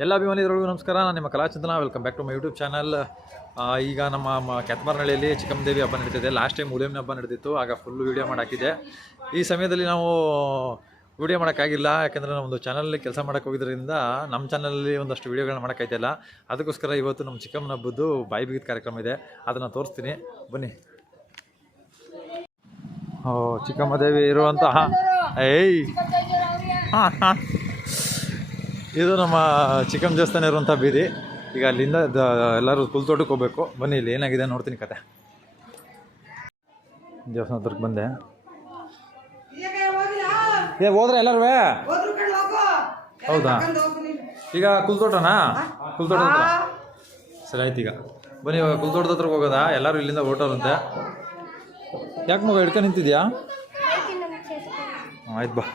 ಎಲ್ಲ ಅಭಿಮಾನಿಗಳಿಗೂ ನಮಸ್ಕಾರ. ನಾನು ನಿಮ್ಮ Kalachandana. Welcome back to my YouTube channel. ಈಗ ನಮ್ಮ ಕೆತ್ತಮಾರನಹಳ್ಳಿಯಲ್ಲಿ ಚಿಕ್ಕಮ್ಮದೇವಿ ಹಬ್ಬ ನಡೀತಿದೆ. ಲಾಸ್ಟ್ ಟೈಮ್ ಉಲೇಮ್ನ ಹಬ್ಬ ನಡೆದಿತ್ತು, ಆಗ ಫುಲ್ಲು ವೀಡಿಯೋ ಮಾಡಾಕಿದ್ದೆ. ಈ ಸಮಯದಲ್ಲಿ ನಾವು ವೀಡಿಯೋ ಮಾಡೋಕ್ಕಾಗಿಲ್ಲ, ಯಾಕೆಂದರೆ ನಾವೊಂದು ಚಾನಲಲ್ಲಿ ಕೆಲಸ ಮಾಡೋಕ್ಕೆ ಹೋಗಿದ್ದರಿಂದ ನಮ್ಮ ಚಾನಲಲ್ಲಿ ಒಂದಷ್ಟು ವೀಡಿಯೋಗಳನ್ನ ಮಾಡೋಕ್ಕಾಯ್ತಿಲ್ಲ. ಅದಕ್ಕೋಸ್ಕರ ಇವತ್ತು ನಮ್ಮ ಚಿಕ್ಕಮ್ಮನ ಹಬ್ಬದ್ದು ಬಾಯಿ ಬೀಗದ ಕಾರ್ಯಕ್ರಮ ಇದೆ, ಅದನ್ನು ತೋರಿಸ್ತೀನಿ ಬನ್ನಿ. ಚಿಕ್ಕಮ್ಮದೇವಿ ಇರುವಂತಹ ಇದು ನಮ್ಮ ಚಿಕ್ಕಮ್ಮ ದೇವಸ್ಥಾನ ಇರುವಂಥ ಬೀದಿ. ಈಗ ಅಲ್ಲಿಂದ ಎಲ್ಲರೂ ತೋಟಕ್ಕೆ ಹೋಗ್ಬೇಕು. ಬನ್ನಿ, ಇಲ್ಲಿ ಏನಾಗಿದೆ ನೋಡ್ತೀನಿ ಕತೆ. ದೇವಸ್ಥಾನ ಹತ್ರಕ್ಕೆ ಬಂದೆ. ಹೋದ್ರೆ ಎಲ್ಲರೂ? ಹೌದಾ, ಈಗ ಕುಲ್ತೋಟನಾ? ಕುಲ್ತೋಟ ಹತ್ರ ಸರಿ ಆಯ್ತು. ಈಗ ಬನ್ನಿ, ಕುಲ್ತೋಟದ ಹತ್ರಕ್ಕೆ ಹೋಗೋದಾ? ಎಲ್ಲರೂ ಇಲ್ಲಿಂದ ಹೊರಟೋರಂತೆ. ಯಾಕೆ ಮಗ ಹಿಡ್ಕೊಂಡು ನಿಂತಿದ್ಯಾ? ಆಯ್ತು ಬಾ.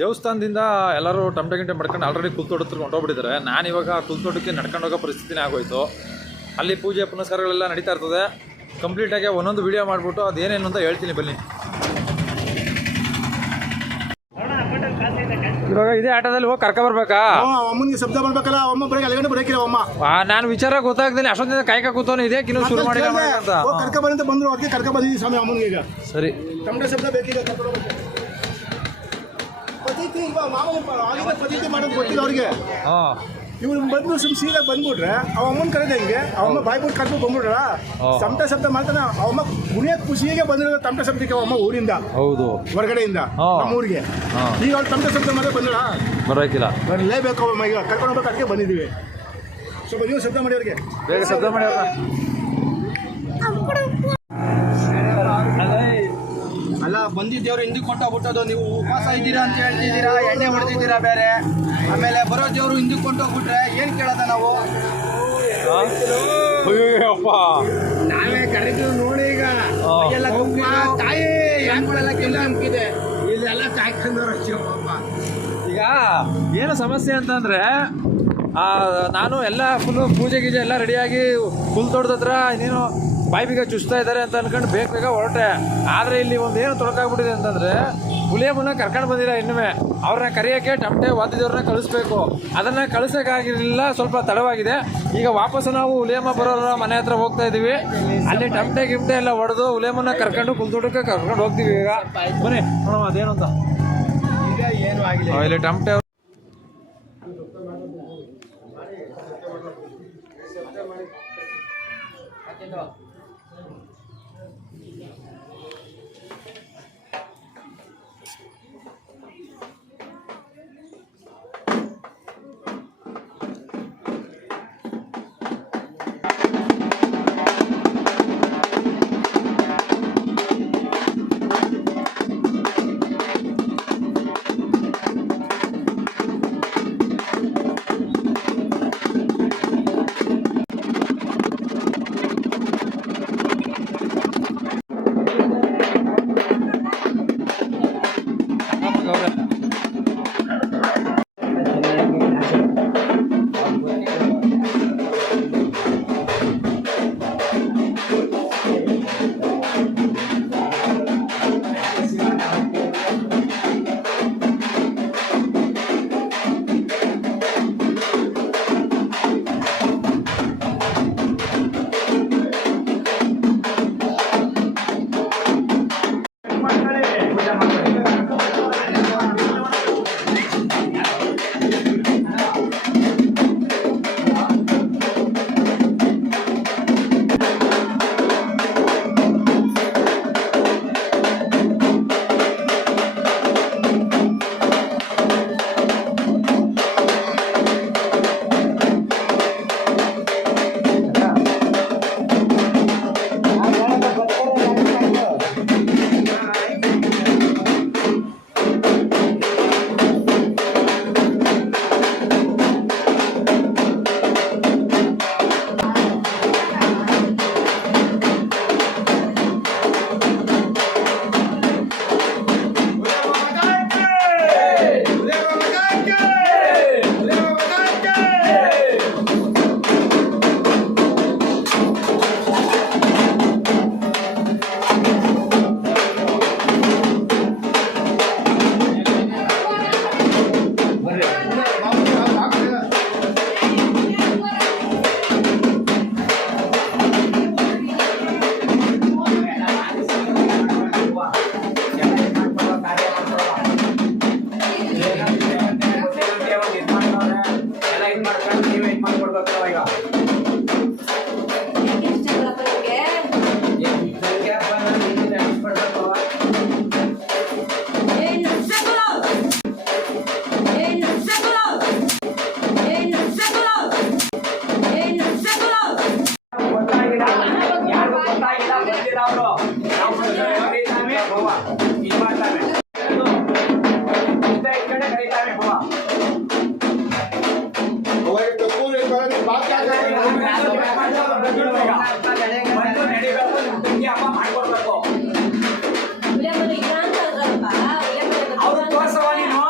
ದೇವಸ್ಥಾನದಿಂದ ಎಲ್ಲರೂ ಟಮಟೆ ಗಿಂಟೆ ಮಾಡ್ಕೊಂಡು ಆಲ್ರೆಡಿ ಕುಲ್ತೋಟ ಹತ್ರ ಹೊಂಟೋಗ್ಬಿಟ್ಟಿದ್ದಾರೆ. ನಾನಿವಾಗ ಕುಲ್ತೋಟಕ್ಕೆ ನಡ್ಕೊಂಡು ಹೋಗೋ ಪರಿಸ್ಥಿತಿನೇ ಆಗೋಯ್ತು. ಅಲ್ಲಿ ಪೂಜೆ ಪುನಸ್ಕಾರಗಳೆಲ್ಲ ನಡೀತಾ ಇರ್ತದೆ. ಕಂಪ್ಲೀಟಾಗಿ ಒಂದೊಂದು ವೀಡಿಯೋ ಮಾಡಿಬಿಟ್ಟು ಅದೇನೇನು ಅಂತ ಹೇಳ್ತೀನಿ ಬನ್ನಿ. ಇವಾಗ ಇದೇ ಆಟೋದಲ್ಲಿ ಹೋಗಿ ಕರ್ಕೊಬರ್ಬೇಕಾ? ಅಮ್ಮನಿಗೆ ಶಬ್ದ ಮಾಡ್ಬೇಕಲ್ಲ, ಅಮ್ಮ ಬರೀ ಅಲ್ಲಿಗಡೆ ಬರೋಕಿಲ್ಲ ಅಮ್ಮ. ನಾನು ವಿಚಾರ ಗೊತ್ತಾಗ್ತೀನಿ, ಅಷ್ಟೊಂದಿನ ಕಾಯ್ಕ ಕೂತವನು ಇದೆ ಕಿನ್ನು ಶುರು ಮಾಡಿ ಅಂತ ಕರ್ಕ ಬಂದ ಬಂದ್ರು. ಅದಕ್ಕೆ ಕರ್ಕ ಬಂದಿದ್ದೀವಿ ಸ್ವಾಮಿ ಅಮ್ಮನಿಗೆ. ಈಗ ಸರಿ, ಟಮಟೆ ಶಬ್ದ ಬೇಕೀಗ. ಪತಿಥಿ ಪತಿಥಿ ಮಾಡೋದು ಗೊತ್ತಿಲ್ಲ ಅವ್ರಿಗೆ. ಇವ್ರು ಬಂದು ಸೀದಾಗ ಬಂದ್ಬಿಟ್ರೆ ಅವ ಅಮ್ಮನ ಕರೆದ ಹೆಂಗೆ, ಅವಮ್ಮ ಬಾಯ್ಬಿಟ್ಟು ಕರ್ಕೊಂಡು ಬಂದ್ಬಿಟ್ರ ತಮಟೆ ಶಬ್ದ ಮಾಡ್ತಾನೆ. ಅವಮ್ಮ ಗುಣಿಯ ಖುಷಿಗೆ ಬಂದಿರೋ ತಮಟೆ ಶಬ್ದಕ್ಕೆ ಅವಮ್ಮ ಊರಿಂದ, ಹೌದು, ಹೊರಗಡೆಯಿಂದ ನಮ್ಮ ಊರಿಗೆ. ಈಗ ಅವ್ರು ತಮಟೆ ಶಬ್ದ ಮಾಡಿ ಬಂದಳ ಬರೋಕಿಲ್ಲ, ಬರಲೇಬೇಕು ಅವಮ್ಮ. ಈಗ ಕರ್ಕೊಂಡು ಹೋಗ್ಬೇಕು, ಅದಕ್ಕೆ ಬಂದಿದ್ದೀವಿ. ಸ್ವಲ್ಪ ನೀವು ಶಬ್ದ ಮಾಡಿ ಅವ್ರಿಗೆ, ಬೇಗ ಶಬ್ದ ಮಾಡಿ. ಅಲ್ಲ, ಬಂದಿದ್ದೇವ್ರು ಹಿಂದಕ್ಕೆ ಕೊಂಟೋಗ್ಬಿಟ್ಟೋದು. ನೀವು ಉಪವಾಸ ಇದ್ದೀರಾ ಅಂತ ಹೇಳ್ತಿದ್ದೀರಾ, ಎಣ್ಣೆ ಹೊಡೆದಿದ್ದೀರಾ ಬೇರೆ. ಆಮೇಲೆ ಬರೋ ದೇವ್ರು ಹಿಂದಕ್ಕೆ ಕೊಂಟೋಗ್ಬಿಟ್ರೆ ಏನು ಕೇಳೋದ ನಾವು? ನಾವೇ ಕರೆದು ನೋಡಿ. ಈಗ ಎಲ್ಲ ತಾಯಿ ಹೆಂಗಳೆಲ್ಲ ಕೆಲ್ಲ ಅಂಕಿದೆ, ಇಲ್ಲೆಲ್ಲ ಕಾಯ್ಕೊಂಡ್ರು. ಈಗ ಏನು ಸಮಸ್ಯೆ ಅಂತಂದರೆ, ನಾನು ಎಲ್ಲ ಫುಲ್ಲು ಪೂಜೆ ಗೀಜೆ ಎಲ್ಲ ರೆಡಿಯಾಗಿ ಕುಲ್ತೋಟದ ಹತ್ರ ಇನ್ನೇನು ಬಾಯಿ ಬೀಗ ಚುಚ್ತಾ ಇದ್ದಾರೆ ಅಂತ ಅನ್ಕೊಂಡು ಬೇಗ ಹೊರಟೆ. ಆದರೆ ಇಲ್ಲಿ ಒಂದು ಏನು ತೊಡಕಾಗ್ಬಿಟ್ಟಿದೆ ಅಂತಂದರೆ, ಹುಲಿಯಮ್ಮನ ಕರ್ಕೊಂಡು ಬಂದಿಲ್ಲ ಇನ್ನೂ. ಅವ್ರನ್ನ ಕರೆಯೋಕ್ಕೆ ಟಮಟೆ ವಾದ್ಯದೇವ್ರನ್ನ ಕಳಿಸ್ಬೇಕು. ಅದನ್ನು ಕಳಿಸೋಕ್ಕಾಗಿರಲಿಲ್ಲ, ಸ್ವಲ್ಪ ತಡವಾಗಿದೆ. ಈಗ ವಾಪಸ್ ನಾವು ಹುಲಿಯಮ್ಮ ಬರೋರ ಮನೆ ಹತ್ರ ಹೋಗ್ತಾ ಇದ್ದೀವಿ. ಅಲ್ಲಿ ಟಮಟೆ ಗಿಮಟೆ ಎಲ್ಲ ಹೊಡೆದು ಹುಲಿಯಮ್ಮನ ಕರ್ಕೊಂಡು ಕುಲ್ತೋಟಕ್ಕೆ ಕರ್ಕೊಂಡು ಹೋಗ್ತೀವಿ. ಈಗ ಬನ್ನಿ ನೋಡೋಣ ಅದೇನು ಅಂತ. ಈಗ ಏನು ಆಗಿಲ್ಲ, ಇಲ್ಲಿ ಟಮಟೆ ಮಾಡ್ಕೊಡ್ಬೇಕು ಅವ್ರು ತೋರ್ಸವ ನೀನು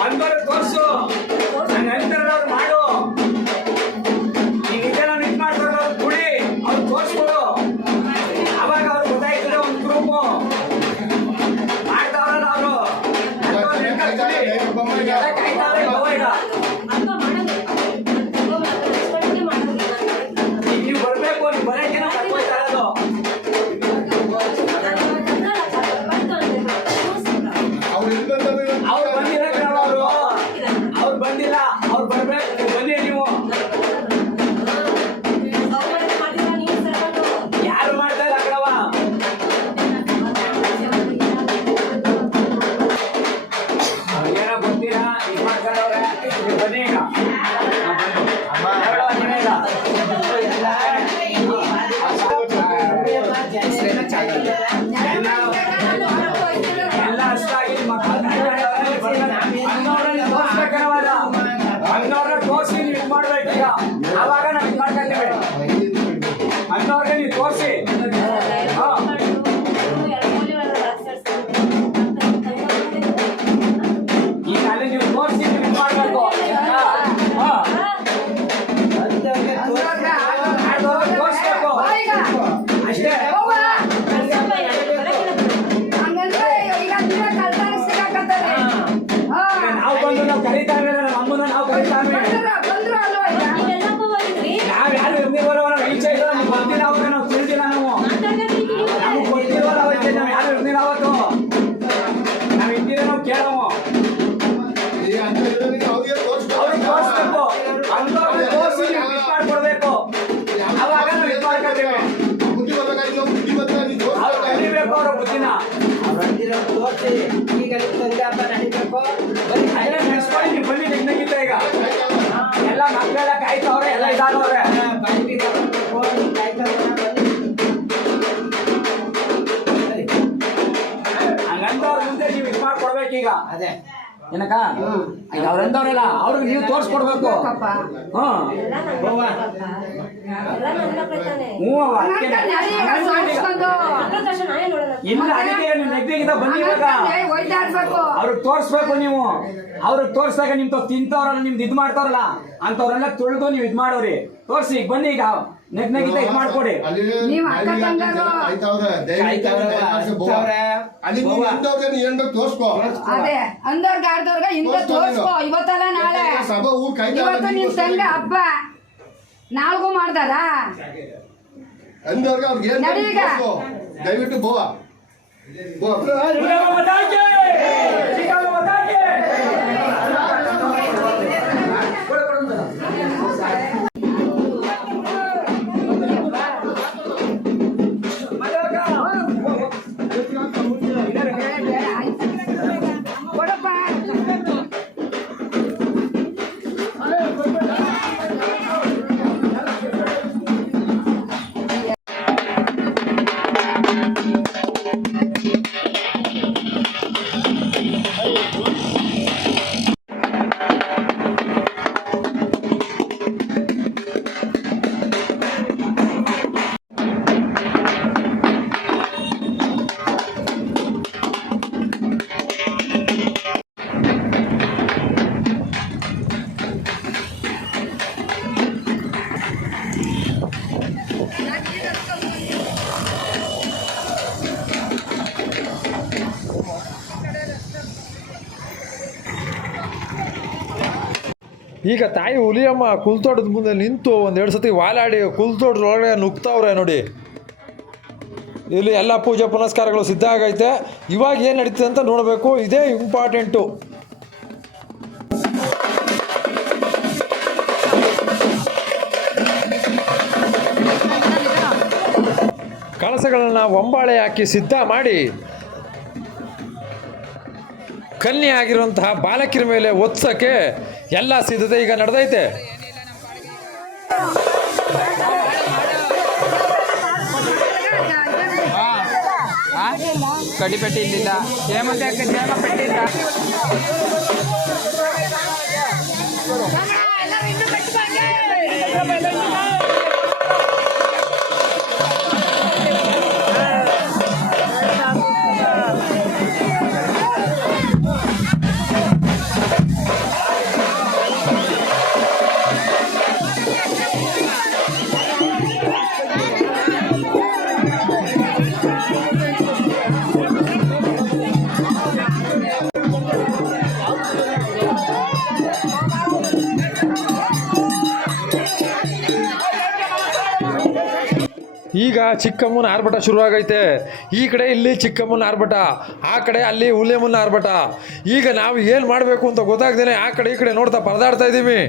ಬಂದವ್ರು ತೋರ್ಸು ನಂತರದವ್ರು ಮಾಡು ನೀನ್ ಇದೆಲ್ಲ ಇದು ಮಾಡ್ಕೊಂಡು ಕುಡಿ ಅವ್ರು ತೋರ್ಸ್ಕೊಡು ಅವಾಗ ಅವ್ರು ಗೊತ್ತಾಯ್ತದೆ ಒಂದು ಗ್ರೂಪು ಮಾಡ್ತಾವ್ರಲ್ಲ ಅವರು ಕಾಯ್ತಾವ್ರೆ ಈಗ ನೀವು ಬರ್ಬೇಕು ನೀವು ಬರೋಕೆ ನಾವು ಕರ್ಕೊಳ್ತಾ ಇರೋದು ಅವ್ರು ಬಂದಿಲ್ಲ ಕಣವ್ರು ಅವ್ರು ಬಂದಿಲ್ಲ ಅವ್ರು ಬರ್ಬೇಕು ನೀವು ಬನ್ನಿ ನೀವು ಯಾರು ಮಾಡ್ತಾ ಇಲ್ಲ ಕಣವ ಏನೋ ಗೊತ್ತಿಲ್ಲ ಇದು ಮಾಡ್ಕೊಂಡವ್ರೆ ನೀವು ಬನ್ನಿ ಈಗ ಎಲ್ಲ ಅಷ್ಟಾಗಿ ಅನ್ನೋರ್ನ ತೋರಿಸಿ ನೀವು ಇದು ಮಾಡ್ಬೇಕು ಈಗ ಆವಾಗ ನಾವು ಇದು ಮಾಡ್ಕೊಂತೀವಿ ಅನ್ನೋರ್ಗೆ ನೀವು ತೋರಿಸಿ ಈಗ ಅಲ್ಲಿ ನೀವು ತೋರಿಸಿ ನೀವು ಇದು ಮಾಡ್ಬೇಕು ತೋರಿಸ್ಬೇಕು ಅಷ್ಟೇ ನಾವು ಬಂದು ನಾವು ಕರೀತಾವೆ ನಮ್ಮನ್ನ ನಾವು ಕರೀತಾವೆ ನಾವ್ ಯಾರು ಇರ್ನಿವಲ್ಲ ನಾವು ಈಚೆ ಇಲ್ಲ ನಮ್ಗೆ ಗೊತ್ತಿಲ್ಲ ಅವಾಗ ನಾವು ತಿಳಿದಿಲ್ಲ ನಾವು ನಮ್ಗೆ ಗೊತ್ತಿರೋಲ್ಲ ಅವತ್ತೆ ನಾವು ಯಾರು ಇರ್ನಿಲ್ಲ ಅವತ್ತು ನಾವು ಇಟ್ಟಿದ್ರೆ ನಾವು ಕೇಳವು ಅವ್ರಿಗೆ ತೋರಿಸ್ಬೇಕು ಅಂಥವ್ರಿಗೆ ತೋರಿಸಿ ನೀವು ಇದು ಮಾಡ್ಕೊಡ್ಬೇಕು ಅವಾಗ ನಾವು ಇದು ಮಾಡ್ಕೊಳ್ತೇವೆ ಅವ್ರು ಕಲಿಬೇಕು ಅವ್ರ ಬುದ್ಧಿನ ಅದನ್ನ ನೆನೆಸ್ಕೊಳ್ಳಿ ನೀವು ಬನ್ನಿ ನೆಗ್ನಗಿದ್ದ ಈಗ ಎಲ್ಲ ಮಕ್ಕಳೆಲ್ಲ ಕಾಯ್ತವ್ರೆ ಎಲ್ಲ ಇದಾದವ್ರೆ ಹಂಗಂತ ಅವ್ರ ಮುಂದೆ ನೀವು ಇದು ಮಾಡ್ಕೊಡ್ಬೇಕೀಗ ಅದೇ ಏನಕ್ಕ ಈಗ ಅವ್ರಂದವ್ರಲ್ಲ ಅವ್ರಿಗೆ ನೀವು ತೋರಿಸ್ಕೊಡ್ಬೇಕು ಇಲ್ಲ ಅದಕ್ಕೆ ನೆಗ್ದಿಗಿಂತ ಬನ್ನಿ ಇವಾಗ ಅವ್ರಿಗೆ ತೋರಿಸ್ಬೇಕು ನೀವು ಅವ್ರಿಗೆ ತೋರಿಸಿದಾಗ ನಿಮ್ ತಿಂತವ್ರಲ್ಲ ನಿಮ್ದು ಇದು ಮಾಡ್ತಾರಲ್ಲ ಅಂತವ್ರೆಲ್ಲ ತುಳಿದು ನೀವು ಇದು ಮಾಡೋರಿ ತೋರಿಸಿ ಈಗ ಬನ್ನಿ ಈಗ ನೆಗ್ನಗಿಂತ ಇದು ಮಾಡ್ಕೊಡಿ ಅದೇ ಅಂದವ್ರಿಗೆ ಆಡ್ದವ್ರಿಗೆ ಹಿಂದೆ ತೋರ್ಸ್ಕೊ ಇವತ್ತಲ್ಲ ನಾಳೆ ಇವತ್ತು ನಿಮ್ ಸಂಘ ಹಬ್ಬ ನಾಲ್ಗೂ ಮಾಡ್ದಾರ ನಡೀಗ ದಯವಿಟ್ಟು ಬೋವಾ ಈಗ ತಾಯಿ ಹುಲಿಯಮ್ಮ ಕುಲ್ತೋಟದ ಮುಂದೆ ನಿಂತು ಒಂದೆರಡು ಸತಿ ವಾಲಾಡಿ ಕುಲ್ತೋಟದೊಳಗಡೆ ನುಗ್ತಾವ್ರೆ ನೋಡಿ. ಇಲ್ಲಿ ಎಲ್ಲ ಪೂಜೆ ಪುನಸ್ಕಾರಗಳು ಸಿದ್ಧ ಆಗೈತೆ. ಇವಾಗ ಏನು ನಡೀತದೆ ಅಂತ ನೋಡಬೇಕು, ಇದೇ ಇಂಪಾರ್ಟೆಂಟು. ಕಳಸಗಳನ್ನು ಒಂಬಾಳೆ ಹಾಕಿ ಸಿದ್ಧ ಮಾಡಿ ಕನ್ಯೆ ಆಗಿರುವಂತಹ ಬಾಲಕಿರ ಮೇಲೆ ಒತ್ಸಕ್ಕೆ ಎಲ್ಲ ಸಿದ್ಧತೆ ಈಗ ನಡೆದೈತೆ. ಕಡಿಪೆಟ್ಟಿ ಇಲ್ಲಿಲ್ಲ, ಹೇಮಂತ ಪೆಟ್ಟಿ ಇಲ್ಲ. ಈಗ ಚಿಕ್ಕಮ್ಮನ ಆರ್ಭಟ ಶುರುವಾಗೈತೆ. ಈ ಕಡೆ ಇಲ್ಲಿ ಚಿಕ್ಕಮ್ಮನ ಆರ್ಭಟ, ಆ ಕಡೆ ಅಲ್ಲಿ ಹುಲಿಯಮ್ಮನ ಆರ್ಭಟ. ಈಗ ನಾವು ಏನು ಮಾಡಬೇಕು ಅಂತ ಗೊತ್ತಾಗ್ದೇನೆ ಆ ಕಡೆ ಈ ಕಡೆ ನೋಡ್ತಾ ಪರದಾಡ್ತಾ ಇದ್ದೀವಿ.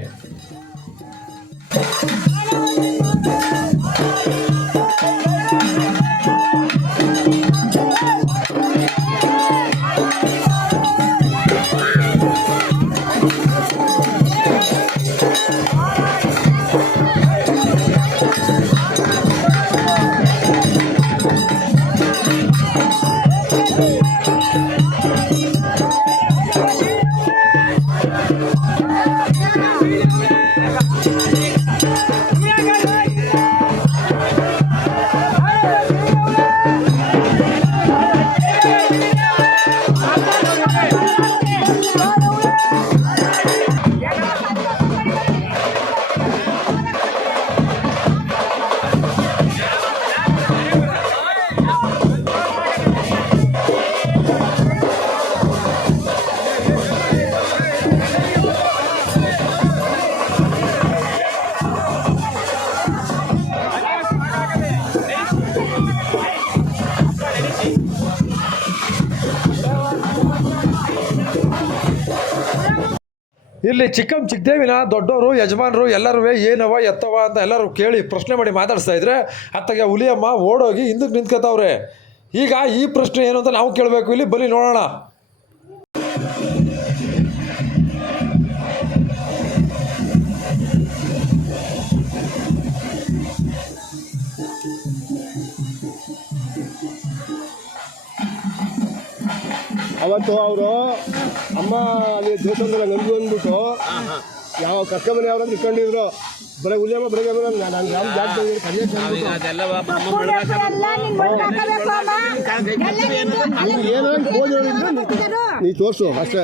ಇಲ್ಲಿ ಚಿಕ್ಕದೇವಿನ ದೊಡ್ಡವರು ಯಜಮಾನರು ಎಲ್ಲರೂ ಏನವ ಎತ್ತವ ಅಂತ ಎಲ್ಲರೂ ಕೇಳಿ ಪ್ರಶ್ನೆ ಮಾಡಿ ಮಾತಾಡಿಸ್ತಾ ಇದ್ರೆ ಅತ್ತಗೆ ಹುಲಿಯಮ್ಮ ಓಡೋಗಿ ಹಿಂದಕ್ಕೆ ನಿಂತ್ಕೋತಾವ್ರೆ. ಈಗ ಈ ಪ್ರಶ್ನೆ ಏನು ಅಂತ ನಾವು ಕೇಳಬೇಕು. ಇಲ್ಲಿ ಬನ್ನಿ ನೋಡೋಣ. ಅವತ್ತು ಅವರು ಅಮ್ಮ ಅಲ್ಲಿ ದೇವಸ್ಥಾನದಲ್ಲಿ ನಂಬಿ ಅಂದ್ಬಿಟ್ಟು ಯಾವ ಕರ್ಕೊಂಬನಿ ಅವ್ರನ್ನ ಇಟ್ಕೊಂಡಿದ್ರು. ಬರೀ ಹುಲಿಯಮ್ಮ ಬರೀ ನಾನು ಯಾವ ಜಾತಿ ನೀ ತೋರಿಸು ಅಷ್ಟೇ.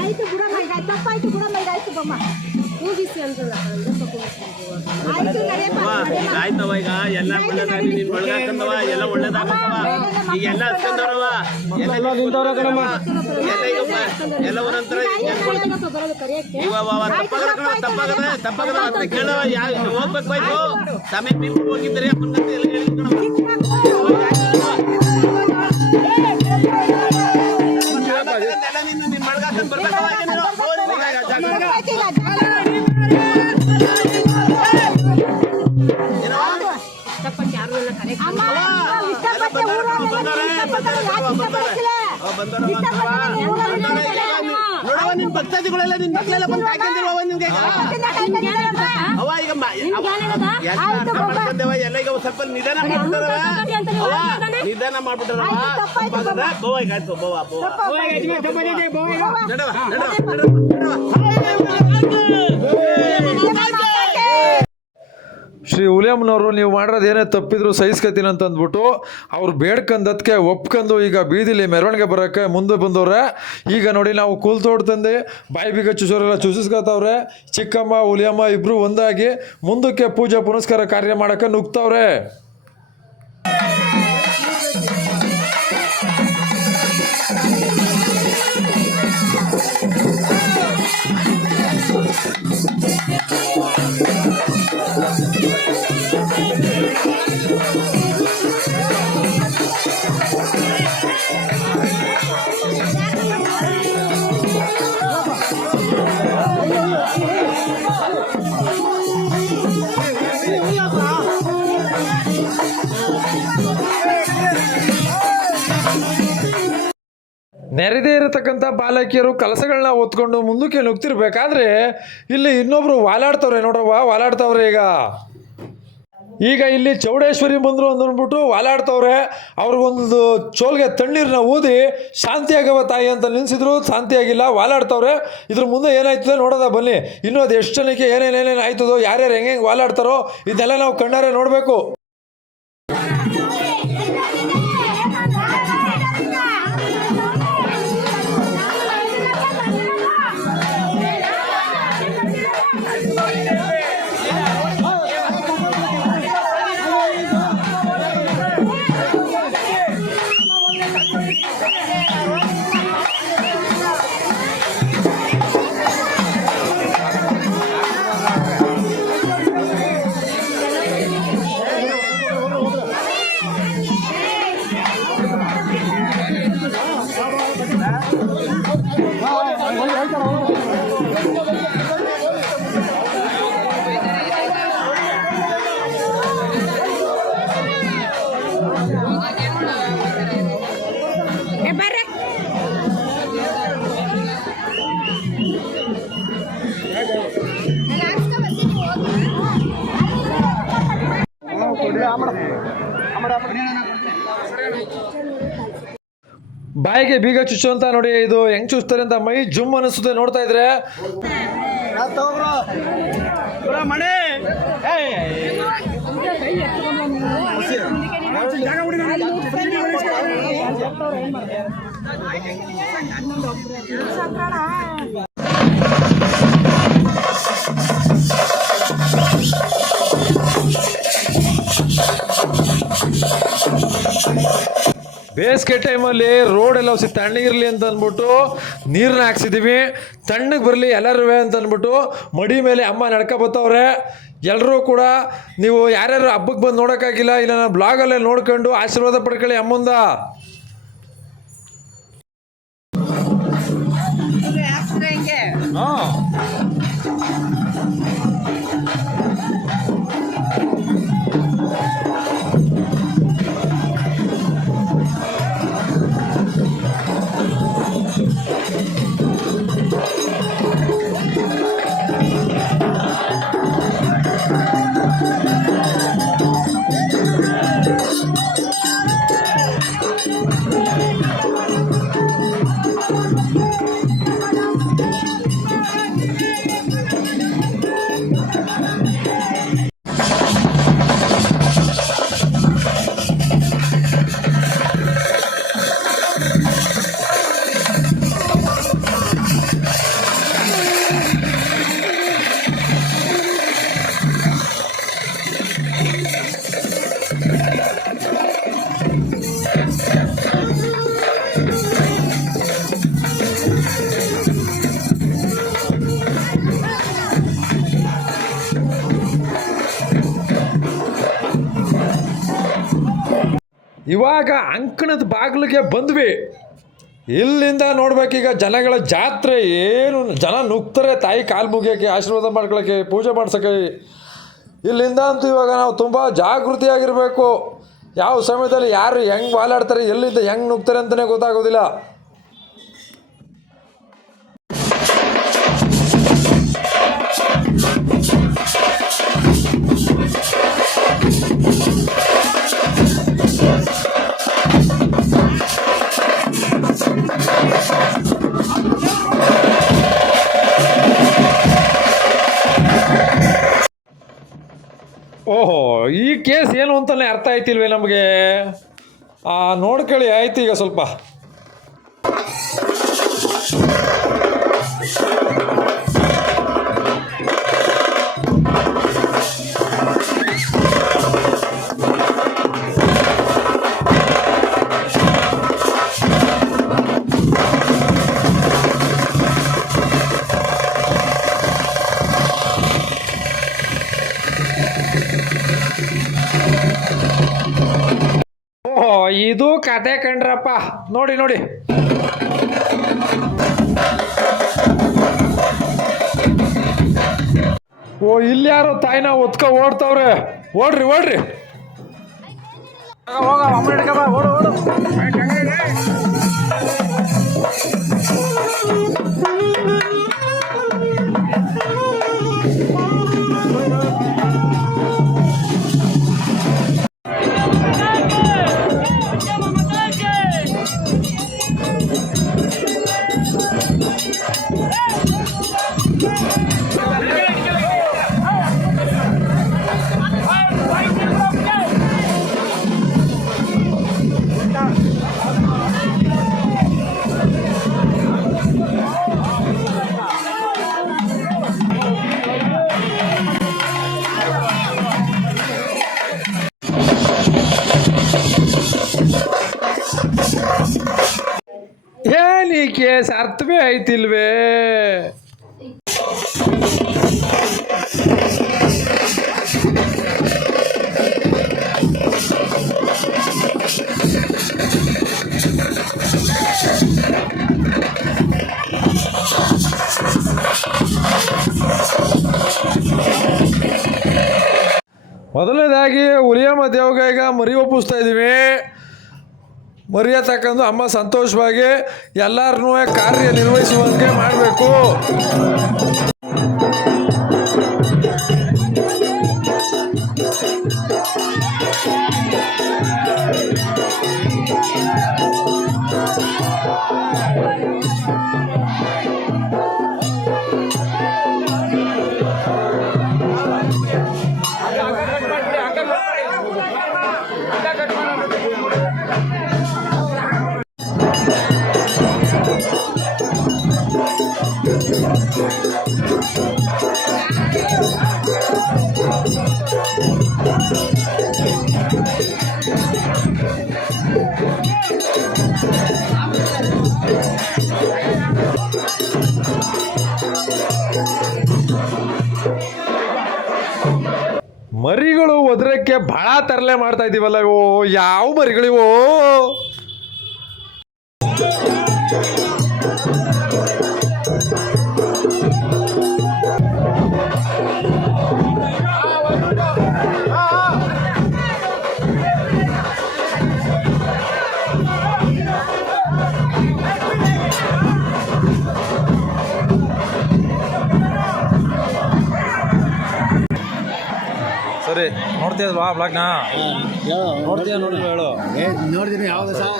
ಆಯ್ತು ಬಿಡಮ್ಮ, ಈಗ ತಪ್ಪಾಯ್ತು ಬಿಡಮ್ಮ, ಈಗ ಆಯ್ತು ಬಮ್ಮ ಕೂಗಿಸಿ ಅಂತಲ್ಲ ಆಯ್ತವ. ಈಗ ಎಲ್ಲ ಒಳ್ಳೇದಾಗಿ ನೀನ್ ಒಳಗಾಕಂದವ ಎಲ್ಲ ಒಳ್ಳೇದಾಗತ್ತವ. ಈಗ ಎಲ್ಲ ಹಚ್ಕೊಂಡವ್ರವ ಎಲ್ಲ ಒಂದೊಂಥರ ತಪ್ಪಾಗದ ಅಂತ ಕೇಳವ. ಹೋಗ್ಬೇಕಾಯ್ತು ಸಮಯ ಹೋಗಿದ್ರೆ ಅಪ್ಪನ ಎಲ್ಲ ನಿನ್ ಮಳ್ಗಾಕಂದ್ ಬರ್ಬೇಕಾಗ ನೋಡವ ನಿನ್ ಭಕ್ತಾದಿಗಳೆಲ್ಲ ನಿನ್ ಮಕ್ಕಳೆಲ್ಲ ಬಂದು ಕಾಯ್ಕೊಂಡಿರುವ ನಿನ್ಗೆ ಅವ ಈಗ ಮಾಡ್ಕೊಂಡೇವ ಎಲ್ಲ ಈಗ ಸ್ವಲ್ಪ ನಿಧಾನ ಮಾಡ್ಬಿಟ್ಟಾರ. ನಿಧಾನ ಮಾಡ್ಬಿಟ್ಟಾರ. ಬೋವ ಈಗ ಆಯ್ತು ಬೋವ ನಡವ ಶ್ರೀ ಹುಲಿಯಮ್ಮನವರು ನೀವು ಮಾಡಿರೋದು ಏನೇ ತಪ್ಪಿದ್ರು ಸಹಿಸ್ಕೊತೀನಿ ಅಂತ ಅಂದ್ಬಿಟ್ಟು ಅವ್ರು ಬೇಡ್ಕಂದದಕ್ಕೆ ಒಪ್ಕೊಂಡು ಈಗ ಬೀದಿಲಿ ಮೆರವಣಿಗೆ ಬರೋಕ್ಕೆ ಮುಂದೆ ಬಂದವ್ರೆ. ಈಗ ನೋಡಿ ನಾವು ಕೂಲ್ ತಂದು ಬಾಯಿ ಬೀಗ ಚುಸೋರೆಲ್ಲ ಚುಸಿಸ್ಕೊತವ್ರೆ. ಚಿಕ್ಕಮ್ಮ ಹುಲಿಯಮ್ಮ ಇಬ್ಬರು ಒಂದಾಗಿ ಮುಂದಕ್ಕೆ ಪೂಜೆ ಪುನಸ್ಕಾರ ಕಾರ್ಯ ಮಾಡೋಕ್ಕೆ ನುಗ್ತವ್ರೆ. ನೆರೆದೇ ಇರತಕ್ಕಂಥ ಬಾಲಕಿಯರು ಕಲಸಗಳನ್ನ ಹೊತ್ಕೊಂಡು ಮುಂದಕ್ಕೆ ನುಗ್ತಿರ್ಬೇಕಾದ್ರೆ ಇಲ್ಲಿ ಇನ್ನೊಬ್ರು ವಾಲಾಡ್ತವ್ರೆ ನೋಡ್ರವ್ವ, ವಾಲಾಡ್ತವ್ರೆ. ಈಗ ಇಲ್ಲಿ ಚೌಡೇಶ್ವರಿ ಬಂದರು ಅಂದ್ಬಿಟ್ಟು ವಾಲಾಡ್ತವ್ರೆ. ಅವ್ರಿಗೊಂದು ಚೋಲ್ಗೆ ತಣ್ಣೀರನ್ನ ಊದಿ ಶಾಂತಿಯಾಗವ ತಾಯಿ ಅಂತ ನಿಲ್ಲಿಸಿದ್ರು, ಶಾಂತಿಯಾಗಿಲ್ಲ, ವಾಲಾಡ್ತವ್ರೆ. ಇದ್ರ ಮುಂದೆ ಏನಾಯ್ತದೆ ನೋಡೋದ ಬನ್ನಿ. ಇನ್ನೂ ಅದು ಎಷ್ಟು ಜನಕ್ಕೆ ಏನೇನೇನೇನು ಆಯ್ತದೋ, ಯಾರ್ಯಾರು ಹೆಂಗೆ ವಾಲಾಡ್ತಾರೋ ಇದನ್ನೆಲ್ಲ ನಾವು ಕಣ್ಣಾರೆ ನೋಡಬೇಕು. ಬರ್ರೆ ಬಾಯಿಗೆ ಬೀಗ ಚುಚ್ಚು ಅಂತ ನೋಡಿ, ಇದು ಹೆಂಗ್ ಚುಚ್ತಾರೆ ಅಂತ ಮೈ ಜುಮ್ ಅನಿಸುತ್ತೆ ನೋಡ್ತಾ ಇದ್ರೆ. ಮಣಿ ಬೇಸಿಗೆ ಟೈಮಲ್ಲಿ ರೋಡ್ ಎಲ್ಲ ತಣ್ಣಗಿರಲಿ ಅಂತ ಅಂದ್ಬಿಟ್ಟು ನೀರನ್ನ ಹಾಕ್ಸಿದ್ದೀವಿ, ತಣ್ಣಗೆ ಬರಲಿ ಎಲ್ಲರೂ ಅಂತ ಅಂದ್ಬಿಟ್ಟು ಮಡಿ ಮೇಲೆ ಅಮ್ಮ ನಡ್ಕೊ ಬತ್ತವ್ರೆ. ಎಲ್ಲರೂ ಕೂಡ ನೀವು ಯಾರ್ಯಾರು ಹಬ್ಬಕ್ಕೆ ಬಂದು ನೋಡೋಕ್ಕಾಗಿಲ್ಲ, ಇಲ್ಲ ನಾನು ಬ್ಲಾಗಲ್ಲೇ ನೋಡ್ಕೊಂಡು ಆಶೀರ್ವಾದ ಪಡ್ಕೊಳ್ಳಿ ಅಮ್ಮಂದ. ಹಾಂ ಇವಾಗ ಅಂಕಣದ ಬಾಗಿಲಿಗೆ ಬಂದ್ವಿ. ಇಲ್ಲಿಂದ ನೋಡ್ಬೇಕೀಗ ಜನಗಳ ಜಾತ್ರೆ. ಏನು ಜನ ನುಗ್ತಾರೆ ತಾಯಿ ಕಾಲು ಮುಗಿಯೋಕ್ಕೆ, ಆಶೀರ್ವಾದ ಮಾಡ್ಕೊಳ್ಳೋಕ್ಕೆ, ಪೂಜೆ ಮಾಡ್ಸೋಕ್ಕೆ. ಇಲ್ಲಿಂದ ಅಂತೂ ಇವಾಗ ನಾವು ತುಂಬ ಜಾಗೃತಿಯಾಗಿರಬೇಕು. ಯಾವ ಸಮಯದಲ್ಲಿ ಯಾರು ಹೆಂಗೆ ವಾಲಾಡ್ತಾರೆ, ಎಲ್ಲಿಂದ ಹೆಂಗೆ ನುಗ್ತಾರೆ ಅಂತಲೇ ಗೊತ್ತಾಗೋದಿಲ್ಲ. ಓಹೋ, ಈ ಕೇಸ್ ಏನು ಅಂತಲೇ ಅರ್ಥ ಆಯ್ತಿಲ್ವೇ ನಮಗೆ? ನೋಡ್ಕೊಳ್ಳಿ ಆಯ್ತು ಈಗ ಸ್ವಲ್ಪ. ಓಹೋ, ಇದು ಕತೆ ಕಂಡ್ರಪ್ಪ. ನೋಡಿ ನೋಡಿ, ಓ ಇಲ್ಲಿ ಯಾರೋ ತಾಯಿನ ಒತ್ಕೊ ಓಡ್ತವ್ರೆ. ಓಡ್ರಿ ಓಡ್ರಿ, ಹೋಗ ಅಮ್ಮ ಹಿಡ್ಕೊ ಬಾ, ಓಡು ಓಡು. ಏನಿ ಕೇಸ್ ಅರ್ಥವೇ ಆಯ್ತಿಲ್ವೇ? ಮೊದಲನೇದಾಗಿ ಹುಲಿಯಮ್ಮ ದೇವಗೆ ಈಗ ಮರಿ ಒಪ್ಪಿಸ್ತಾ ಇದ್ದೀವಿ. ಮರಿಯ ತಕ್ಕಂದು ಅಮ್ಮ ಸಂತೋಷವಾಗಿ ಎಲ್ಲರನ್ನೂ ಕಾರ್ಯನಿರ್ವಹಿಸುವಂತೆ ಮಾಡಬೇಕು. ಮರಿಗಳು ಒದರಕ್ಕೆ ಬಹಳ ತರಲೆ ಮಾಡ್ತಾ ಇದ್ದೀವಲ್ಲ ಇವು. ಯಾವ ಮರಿಗಳಿವು? ಸರಿ, ನೋಡ್ತೀಯಲ್ವಾ ಬ್ಲಾಗ್ನ? ನೋಡ್ತೀಯ? ನೋಡಿ ಹೇಳು. ನೋಡ್ತೀನಿ ಯಾವ್ದು ಸಹ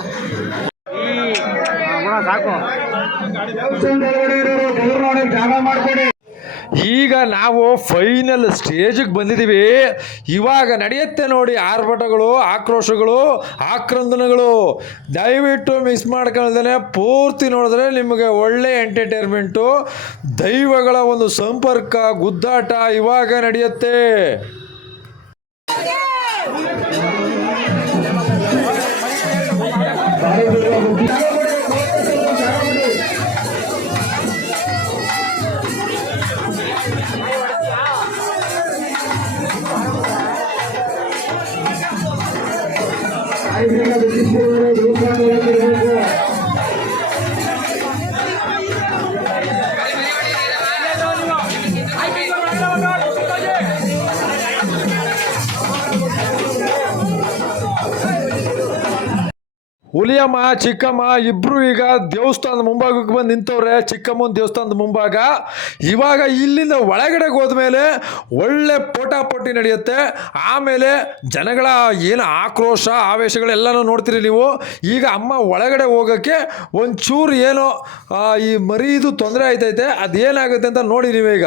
ಈಗ ನಾವು ಫೈನಲ್ ಸ್ಟೇಜಿಗೆ ಬಂದಿದ್ದೀವಿ. ಇವಾಗ ನಡೆಯುತ್ತೆ ನೋಡಿ ಆರ್ಭಟಗಳು, ಆಕ್ರೋಶಗಳು, ಆಕ್ರಂದನಗಳು. ದಯವಿಟ್ಟು ಮಿಸ್ ಮಾಡ್ಕೊಳ್ದೇ ಪೂರ್ತಿ ನೋಡಿದ್ರೆ ನಿಮಗೆ ಒಳ್ಳೆ ಎಂಟರ್ಟೈನ್ಮೆಂಟು, ದೈವಗಳ ಒಂದು ಸಂಪರ್ಕ, ಗುದ್ದಾಟ ಇವಾಗ ನಡೆಯುತ್ತೆ. ಹುಲಿಯಮ್ಮ ಚಿಕ್ಕಮ್ಮ ಇಬ್ಬರು ಈಗ ದೇವಸ್ಥಾನದ ಮುಂಭಾಗಕ್ಕೆ ಬಂದು ನಿಂತವ್ರೆ. ಚಿಕ್ಕಮ್ಮನ ದೇವಸ್ಥಾನದ ಮುಂಭಾಗ. ಇವಾಗ ಇಲ್ಲಿಂದ ಒಳಗಡೆಗೆ ಹೋದ್ಮೇಲೆ ಒಳ್ಳೆ ಪೋಟಾಪೋಟಿ ನಡೆಯುತ್ತೆ. ಆಮೇಲೆ ಜನಗಳ ಏನು ಆಕ್ರೋಶ, ಆವೇಶಗಳೆಲ್ಲನೂ ನೋಡ್ತೀರಿ ನೀವು. ಈಗ ಅಮ್ಮ ಒಳಗಡೆ ಹೋಗೋಕ್ಕೆ ಒಂಚೂರು ಏನೋ ಈ ಮರಿದು ತೊಂದರೆ ಆಯ್ತೈತೆ. ಅದೇನಾಗುತ್ತೆ ಅಂತ ನೋಡಿ ನೀವೀಗ.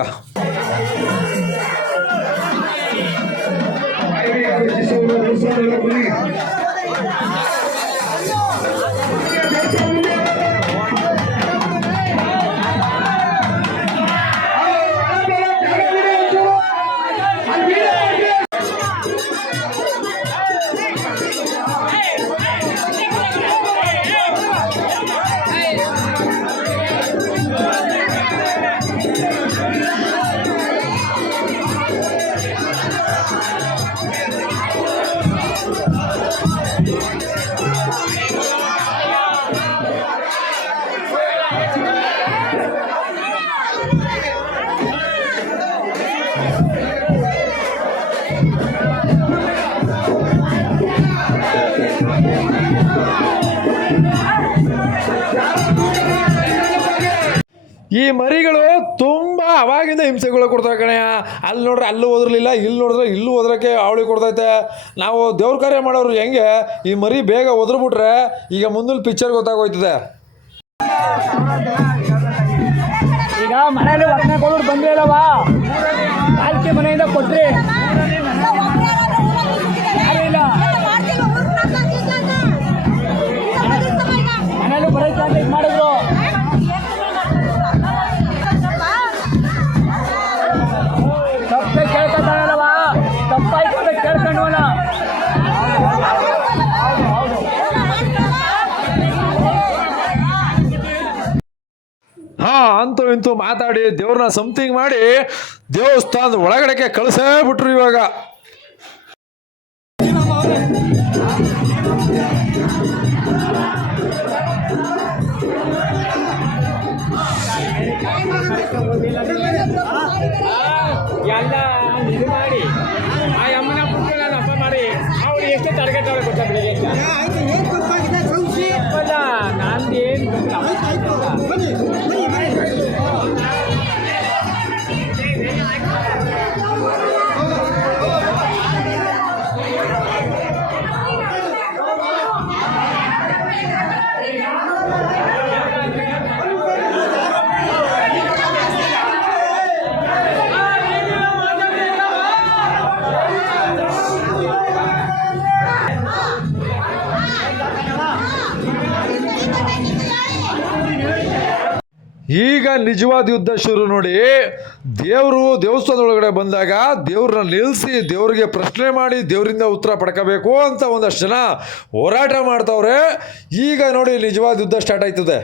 ಈ ಮರಿಗಳು ತುಂಬ ಅವಾಗಿಂದ ಹಿಂಸೆಗಳು ಕೊಡ್ತಾರೆ ಕಣೆಯ. ಅಲ್ಲಿ ನೋಡ್ರೆ ಅಲ್ಲೂ ಓದಿರಲಿಲ್ಲ, ಇಲ್ಲಿ ನೋಡಿದ್ರೆ ಇಲ್ಲೂ ಓದ್ರಕ್ಕೆ ಅವಳಿ ಕೊಡ್ತೈತೆ. ನಾವು ದೇವ್ರ ಕಾರ್ಯ ಮಾಡೋರು ಹೆಂಗೆ ಈ ಮರಿ ಬೇಗ ಒದ್ರಬಿಟ್ರೆ ಈಗ ಮುಂದಿನ ಪಿಕ್ಚರ್ ಗೊತ್ತಾಗೋಯ್ತದೆ. ಈಗ ಮನೇಲಿ ಒತ್ತನೆ ಕೊಡೋರು ಬಂದೇ ಇಲ್ಲವ, ಪಾಲ್ಕಿ ಮನೆಯಿಂದ ಕೊಟ್ರಿ ಇಲ್ಲ ಮನೇಲಿ ಬರೋಕ್ಕೆ ಮಾಡಿದ್ರು. ತಪ್ಪೆ ಕೇಳ್ಕೊಂಡವ, ತಪ್ಪಾಯ್ತು ಅಂತ ಕೇಳ್ಕೊಂಡ್ವಲ್ಲ. ಅಂತೂ ಇಂತೂ ಮಾತಾಡಿ ದೇವ್ರನ್ನ ಸಮಥಿಂಗ್ ಮಾಡಿ ದೇವಸ್ಥಾನದ ಒಳಗಡೆಗೆ ಕಳಿಸೇ ಬಿಟ್ರು. ಇವಾಗ ಎಲ್ಲ ಇದು ಮಾಡಿ ಆ ಅಮ್ಮನ ಆಯ್ತು ಏನ್ ತಪ್ಪಾಗಿದೆ ಕ್ಷಮಿಸಿ. ನಂದೇನು ಆಯ್ತು ಬನ್ನಿ ಬನ್ನಿ ಬನ್ನಿ. ಈಗ ನಿಜವಾದ ಯುದ್ಧ ಶುರು ನೋಡಿ. ದೇವರು ದೇವಸ್ಥಾನದೊಳಗಡೆ ಬಂದಾಗ ದೇವ್ರನ್ನ ನಿಲ್ಲಿಸಿ ದೇವ್ರಿಗೆ ಪ್ರಶ್ನೆ ಮಾಡಿ ದೇವರಿಂದ ಉತ್ತರ ಪಡ್ಕೋಬೇಕು ಅಂತ ಒಂದಷ್ಟು ಜನ ಹೋರಾಟ ಮಾಡ್ತಾವ್ರೆ. ಈಗ ನೋಡಿ ನಿಜವಾದ ಯುದ್ಧ ಸ್ಟಾರ್ಟ್ ಆಯ್ತದೆ.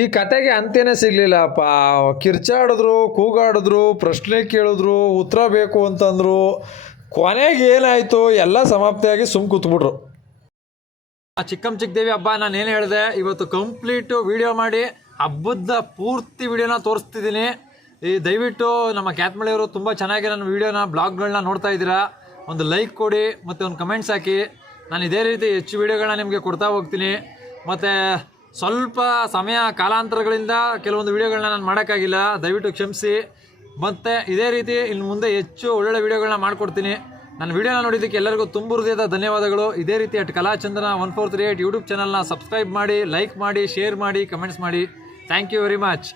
ಈ ಕತೆಗೆ ಅಂತ್ಯನೇ ಸಿಗಲಿಲ್ಲಪ್ಪ. ಕಿರ್ಚಾಡಿದ್ರು, ಕೂಗಾಡಿದ್ರು, ಪ್ರಶ್ನೆ ಕೇಳಿದ್ರು, ಉತ್ತರ ಬೇಕು ಅಂತಂದರು. ಕೊನೆಗೆ ಏನಾಯಿತು, ಎಲ್ಲ ಸಮಾಪ್ತಿಯಾಗಿ ಸುಮ್ ಕೂತ್ಬಿಟ್ರು. ಚಿಕ್ಕದೇವಿ ಹಬ್ಬ ನಾನು ಏನು ಹೇಳಿದೆ, ಇವತ್ತು ಕಂಪ್ಲೀಟು ವಿಡಿಯೋ ಮಾಡಿ ಹಬ್ಬದ ಪೂರ್ತಿ ವಿಡಿಯೋನ ತೋರಿಸ್ತಿದ್ದೀನಿ. ಈ ದಯವಿಟ್ಟು ನಮ್ಮ ಕ್ಯಾತ್ಮಳಿಯವರು ತುಂಬ ಚೆನ್ನಾಗಿ ನನ್ನ ವಿಡಿಯೋನ ಬ್ಲಾಗ್ಗಳನ್ನ ನೋಡ್ತಾ ಇದ್ದೀರಾ. ಒಂದು ಲೈಕ್ ಕೊಡಿ ಮತ್ತು ಒಂದು ಕಮೆಂಟ್ಸ್ ಹಾಕಿ. ನಾನು ಇದೇ ರೀತಿ ಹೆಚ್ಚು ವಿಡಿಯೋಗಳನ್ನ ನಿಮಗೆ ಕೊಡ್ತಾ ಹೋಗ್ತೀನಿ. ಮತ್ತು ಸ್ವಲ್ಪ ಸಮಯ ಕಾಲಾಂತರಗಳಿಂದ ಕೆಲವೊಂದು ವಿಡಿಯೋಗಳನ್ನ ನಾನು ಮಾಡೋಕ್ಕಾಗಿಲ್ಲ, ದಯವಿಟ್ಟು ಕ್ಷಮಿಸಿ. ಮತ್ತು ಇದೇ ರೀತಿ ಇನ್ನು ಮುಂದೆ ಹೆಚ್ಚು ಒಳ್ಳೊಳ್ಳೆ ವಿಡಿಯೋಗಳನ್ನ ಮಾಡಿಕೊಡ್ತೀನಿ. ನನ್ನ ವಿಡಿಯೋನ ನೋಡಿದ್ದಕ್ಕೆ ಎಲ್ಲರಿಗೂ ತುಂಬ ಹೃದಯದ ಧನ್ಯವಾದಗಳು. ಇದೇ ರೀತಿ ಕಲಾಚಂದನ 1438 ಯೂಟ್ಯೂಬ್ ಚಾನಲ್ನ ಸಬ್ಸ್ಕ್ರೈಬ್ ಮಾಡಿ, ಲೈಕ್ ಮಾಡಿ, ಶೇರ್ ಮಾಡಿ, ಕಮೆಂಟ್ಸ್ ಮಾಡಿ. Thank you very much.